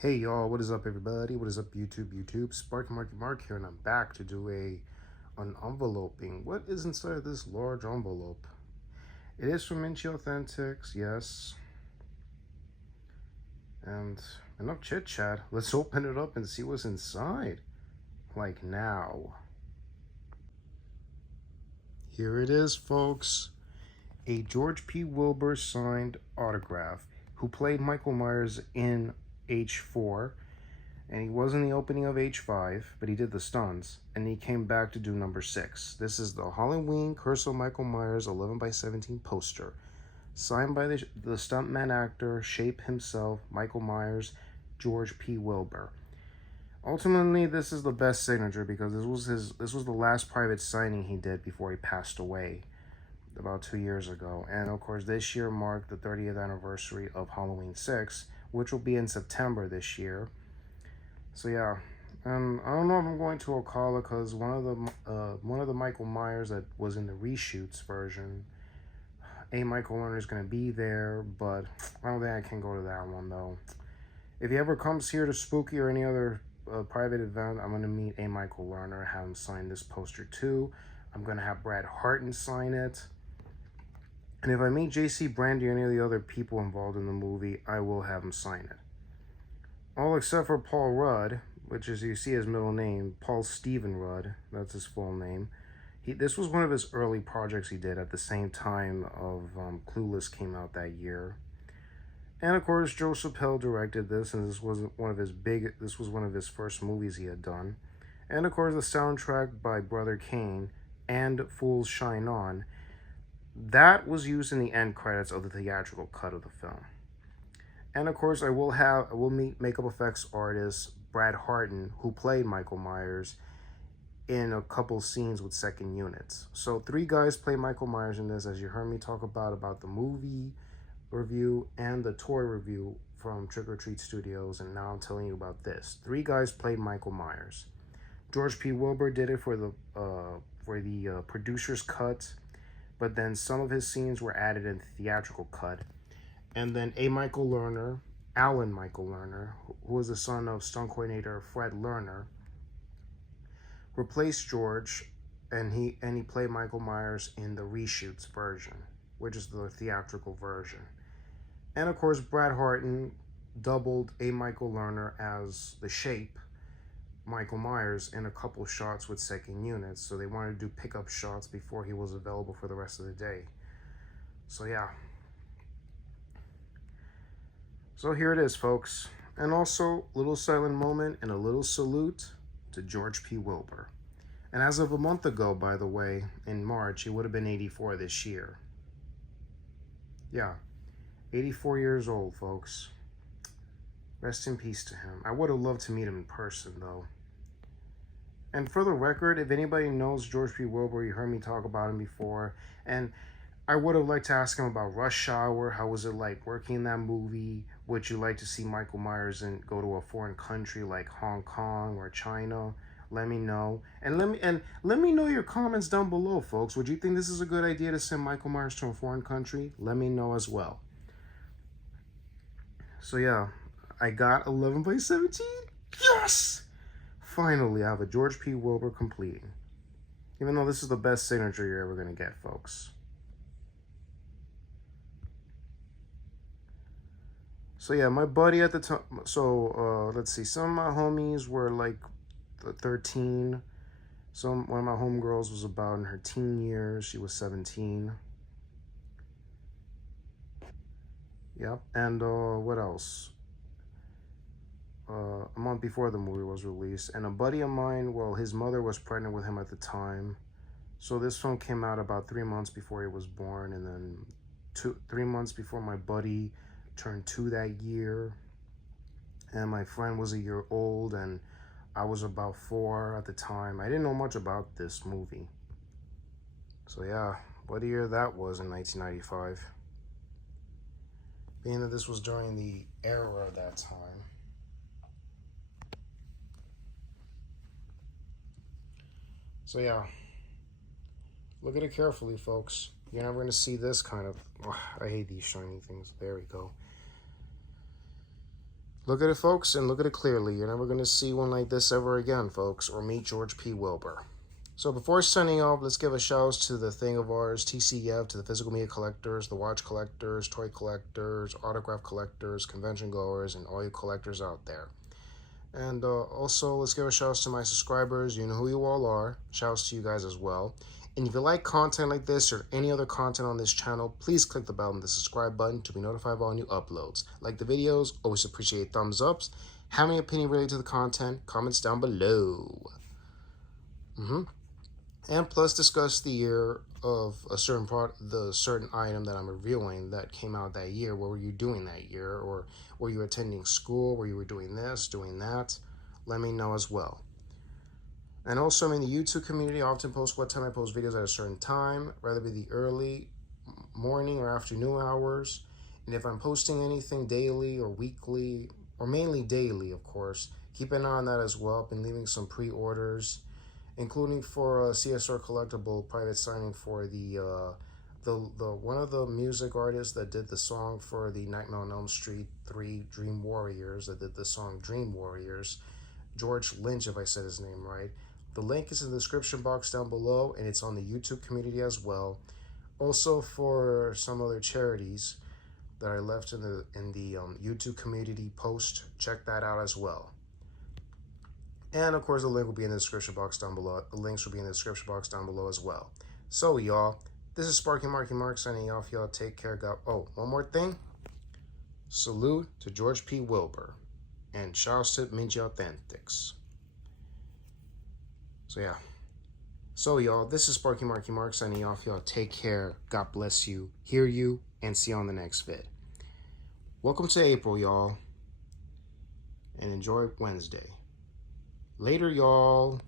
Hey y'all, what is up everybody? What is up YouTube? Sparky Mark here, and I'm back to do an enveloping. What is inside this large envelope? It is from Mintych Authentics, yes. And enough chit chat. Let's open it up and see what's inside. Like now. Here it is, folks. A George P. Wilbur signed autograph, who played Michael Myers in H4. And he was in the opening of H5, but he did the stunts, and he came back to do number 6. This is the Halloween Curse of Michael Myers 11x17 poster, signed by the stuntman actor, Shape himself, Michael Myers, George P. Wilbur. Ultimately, this is the best signature because this was the last private signing he did before he passed away about 2 years ago. And of course, this year marked the 30th anniversary of Halloween 6, which will be in September this year. So yeah, and I don't know if I'm going to call it because one of the Michael Myers that was in the reshoots version, Michael Lerner is going to be there, but I don't think I can go to that one though. If he ever comes here to Spooky or any other private event, I'm going to meet Michael Lerner, have him sign this poster too. I'm going to have Brad Harton sign it. And if I meet J.C. Brandy or any of the other people involved in the movie, I will have him sign it. All except for Paul Rudd, which is, you see his middle name, Paul Stephen Rudd, that's his full name. This was one of his early projects he did at the same time of Clueless came out that year. And of course, Joe Chappelle directed this, and this was one of his first movies he had done. And of course, the soundtrack by Brother Kane and Fools Shine On, that was used in the end credits of the theatrical cut of the film. And of course, I will meet makeup effects artist Brad Harton, who played Michael Myers in a couple scenes with second units. So 3 guys play Michael Myers in this, as you heard me talk about the movie review and the toy review from Trick or Treat Studios, and now I'm telling you about this. 3 guys played Michael Myers. George P. Wilbur did it for the producer's cut, but then some of his scenes were added in the theatrical cut. And then Alan Michael Lerner, who was the son of stunt coordinator Fred Lerner, replaced George, and he played Michael Myers in the reshoots version, which is the theatrical version. And of course, Brad Harton doubled Michael Lerner as the Shape, Michael Myers, in a couple shots with second units. So they wanted to do pickup shots before he was available for the rest of the day. So yeah. So here it is, folks. And also, a little silent moment and a little salute to George P. Wilbur. And as of a month ago, by the way, in March, he would have been 84 this year. Yeah, 84 years old, folks. Rest in peace to him. I would have loved to meet him in person, though. And for the record, if anybody knows George P. Wilbur, you heard me talk about him before, and I would have liked to ask him about Rush Hour. How was it like working in that movie? Would you like to see Michael Myers go to a foreign country like Hong Kong or China? Let me know. And let me know your comments down below, folks. Would you think this is a good idea to send Michael Myers to a foreign country? Let me know as well. So yeah, I got 11x17. Yes! Finally, I have a George P. Wilbur completing. Even though this is the best signature you're ever going to get, folks. So yeah, my buddy at the time, let's see, some of my homies were like 13. One of my homegirls was about in her teen years. She was 17. Yep, and what else? A month before the movie was released. And a buddy of mine, well, his mother was pregnant with him at the time. So this film came out about 3 months before he was born, and then 3 months before my buddy turned 2 that year, and my friend was a year old, and I was about 4 at the time. I didn't know much about this movie. So yeah, what year that was in 1995. Being that this was during the era of that time. So yeah, look at it carefully, folks. You're never going to see this kind of... Oh, I hate these shiny things. There we go. Look at it, folks, and look at it clearly. You're never going to see one like this ever again, folks, or meet George P. Wilbur. So before signing off, let's give a shout out to the thing of ours, TCF, to the physical media collectors, the watch collectors, toy collectors, autograph collectors, convention goers, and all you collectors out there. And also, let's give a shout out to my subscribers. You know who you all are. Shouts to you guys as well. And if you like content like this or any other content on this channel, please click the bell and the subscribe button to be notified of all new uploads. Like the videos, always appreciate thumbs ups. Have any opinion related to the content, comments down below. And plus discuss the year of a certain the certain item that I'm reviewing that came out that year. What were you doing that year? Or were you attending school? Were you doing this, doing that? Let me know as well. And also, I'm in the YouTube community. I often post what time I post videos at a certain time, rather be the early morning or afternoon hours. And if I'm posting anything daily or weekly, or mainly daily, of course, keep an eye on that as well. I've been leaving some pre-orders, including for a CSR collectible private signing for the one of the music artists that did the song for the Nightmare on Elm Street 3 Dream Warriors, that did the song Dream Warriors, George Lynch, if I said his name right. The link is in the description box down below, and it's on the YouTube community as well. Also, for some other charities that I left in the YouTube community post, check that out as well. And of course, the link will be in the description box down below. The links will be in the description box down below as well. So, y'all, this is Sparky Marky Mark signing off. Y'all take care. Oh, one more thing. Salute to George P. Wilbur. And shouts to Mintych Authentics. So, yeah. So, y'all, this is Sparky Marky Mark signing off. Y'all take care. God bless you. Hear you. And see you on the next vid. Welcome to April, y'all. And enjoy Wednesday. Later, y'all.